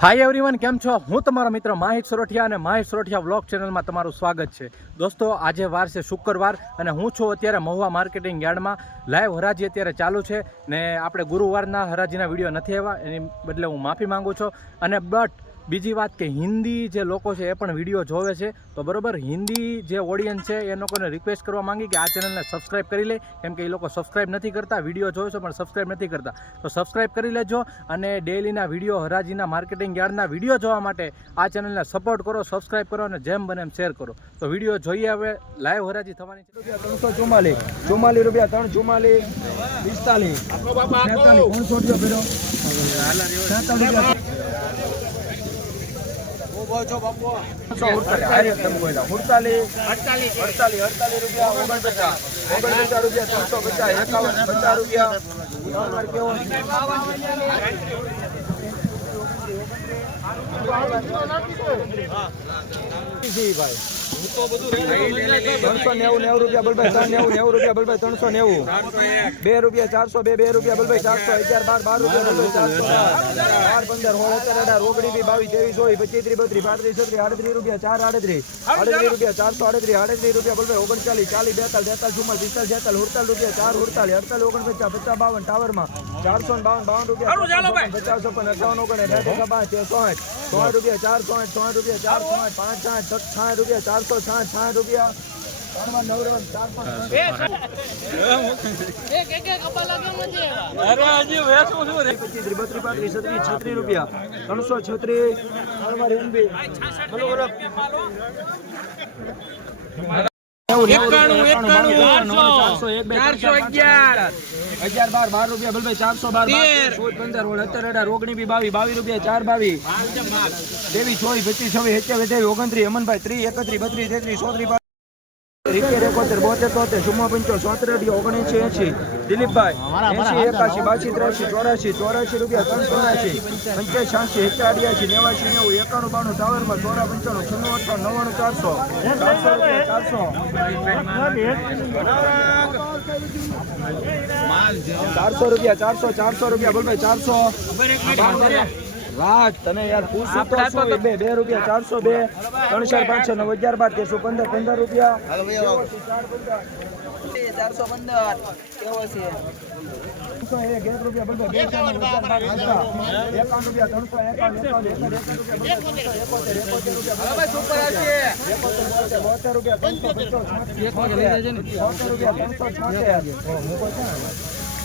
Hi everyone કેમ છો? હું તમારો મિત્ર માહિત સોરઠિયા અને માહિત સોરઠિયા વ્લોગ ચેનલમાં તમારું સ્વાગત છે. દોસ્તો, આજે વાર છે શુક્રવાર અને હું છું અત્યારે મહુવા માર્કેટિંગ યાર્ડમાં. લાઈવ હરાજી અત્યારે ચાલુ છે ને આપણે ગુરુવારના હરાજીના વીડિયો નથી આવ્યા, એની બદલે હું માફી માંગુ છું. અને બટ બીજી વાત કે હિન્દી જે લોકો છે એ પણ વીડિયો જોવે છે તો બરોબર હિન્દી જે ઓડિયન્સ છે એ લોકોને રિક્વેસ્ટ કરવા માંગી કે આ ચેનલને સબસ્ક્રાઇબ કરી લે. કેમ કે એ લોકો સબસ્ક્રાઇબ નથી કરતા વીડિયો જોવે છે પણ સબસ્ક્રાઈબ નથી કરતા. તો સબસ્ક્રાઇબ કરી લેજો અને ડેલીના વીડિયો હરાજીના માર્કેટિંગ યાર્ડના વીડિયો જોવા માટે આ ચેનલને સપોર્ટ કરો સબસ્ક્રાઈબ કરો અને જેમ બને એમ શેર કરો. તો વીડિયો જોઈએ હવે. લાઈવ હરાજી થવાની છે. રૂપિયા ત્રણસો ચુમ્માલીસ. ચુમ્માલીસ રૂપિયા ત્રણ ચુમ્માલીસ. પિસ્તાલીસ. ત્રણસો રૂપિયા અડતાલીસ અડતાલીસ રૂપિયા ઓગણપચાસ રૂપિયા ત્રણસો પચાસ એકાવન પચાસ રૂપિયા કેવો ભાઈ ત્રણસો નેવું નેવું રૂપિયા બલભાઈ ત્રણ નેવું નેવું રૂપિયા બલભાઈ ત્રણસો નેવું. બે રૂપિયા ચારસો બે બે રૂપિયા બલભાઈ ચારસો અગિયાર બાર બાર રૂપિયા બલભાઈ ચારસો. બાર પંદર સોળ અઢાર બી બાવીસ ત્રેવીસ ચોવીસ પચીસ ત્રીસ બત્રીસ પાંત્રીસ છત્રીસ આડત્રીસ રૂપિયા ચાર આડત્રીસ. આડત્રીસ રૂપિયા ચારસો આડત્રીસ આડત્રીસ રૂપિયા બલભાઈ ઓગણચાલીસ ચાલીસ બેતાલીસ તેતાલીસ ચુમ્માલીસ પિસ્તાલીસ છેતાલીસ ઉડતાલીસ રૂપિયા ચાર ઉડતાલીસ અડતાલીસ ઓગણપચાસ પચાસ બાવન ટાવરમાં ચારસો બાવન બાવન રૂપિયા પચાસ છપ્પન અઠાવન ઓગણ અઢાર પાંચ સોઠ રૂપિયા ચાર સોઠ સોઠ રૂપિયા ચાર સોઠ પાંચ સાઠ છ રૂપિયા રૂપિયા ચારસો સાઠ સાઠ રૂપિયા. છત્રીસ રૂપિયા. ત્રણસો છત્રીસ. અગિયાર. બાર બાર રૂપિયા ભલભાઈ ચારસો બાર પંદર ઓળ અત્તર અઢાર ઓગણી બી બાવીસ રૂપિયા ચાર બાવી ત્રેવીસ ચોવીસ પચીસ છવ્વીસ સત્યાવીસ અઠ્યાવીસ ઓગણત્રીસ અમનભાઈ ત્રીસ એકત્રીસ બત્રીસ તેત્રીસ ચોત્રીસ સિત્તેર એકોતેર બોતેર તોતેર ચુમ્મા પંચો સોતેર અઢી ઓગણએંસી એંસી દિલીપભાઈ એંસી એકાશી બાસી ત્રાસી ચોરાશી ચોરાશી રૂપિયા ત્રણસો ચોરાશી પંચાસ છ્યાસી એકા અઢિયાસી નેવાસી નેવું એકાણું બાણું ટાવરમાં ચોરા પંચાણું છન્નું અઠાણું નવ્વાણું ચારસો ચારસો રૂપિયા ચારસો. ચારસો રૂપિયા ચારસો ચારસો રૂપિયા બોલભાઈ ચારસો. રાજ તમે યાર પૂછો તો શું? બે બે રૂપિયા ચારસો બે ત્રણ ચાર પાંચસો નવ અગિયાર બાર તેરસો પંદર પંદર રૂપિયા ચારસો પંદર કેવો છે ત્રણસો એક એક રૂપિયા બે એકાવન રૂપિયા ત્રણસો એકાવન એકાવન રૂપિયા ત્રણસો બોતેર રૂપિયા પંચો છોતેર રૂપિયા ત્રણસો છોતેર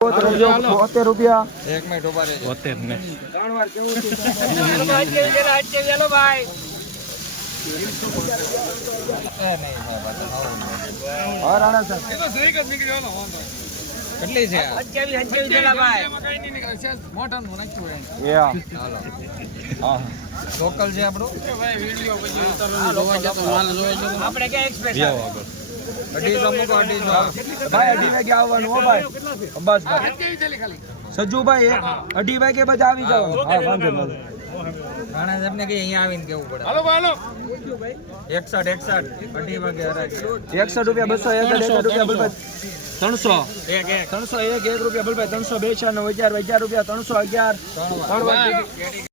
ને? રૂપિયા. ત્રણ અઠ્યોતેર ઓગણીતેર રૂપિયા બોતેર ને ત્રણ વાર કેવું છે લોકલ આપણે ક્યાં એક્સપ્રેસ અઢીસો મૂકો અઢીસો. ભાઈ અઢી વાગે આવવાનું હો ભાઈ. બસ ભાઈ સજ્જુભાઈ એક. અઢી વાગે પછી આવી જાવ હા વાંધો નહીં રાણા સાહેબને કઈ અહીંયા આવીને કેવું પડે? હાલો હાલો. એકસઠ એકસઠ. અઢી વાગે એકસઠ રૂપિયા બસો એકસઠ એકસઠ રૂપિયા બલભાઈ ત્રણસો. એક એક. ત્રણસો એક એક રૂપિયા બલભાઈ ત્રણસો બે નવ અગિયાર હજાર રૂપિયા ત્રણસો અગિયાર. ત્રણ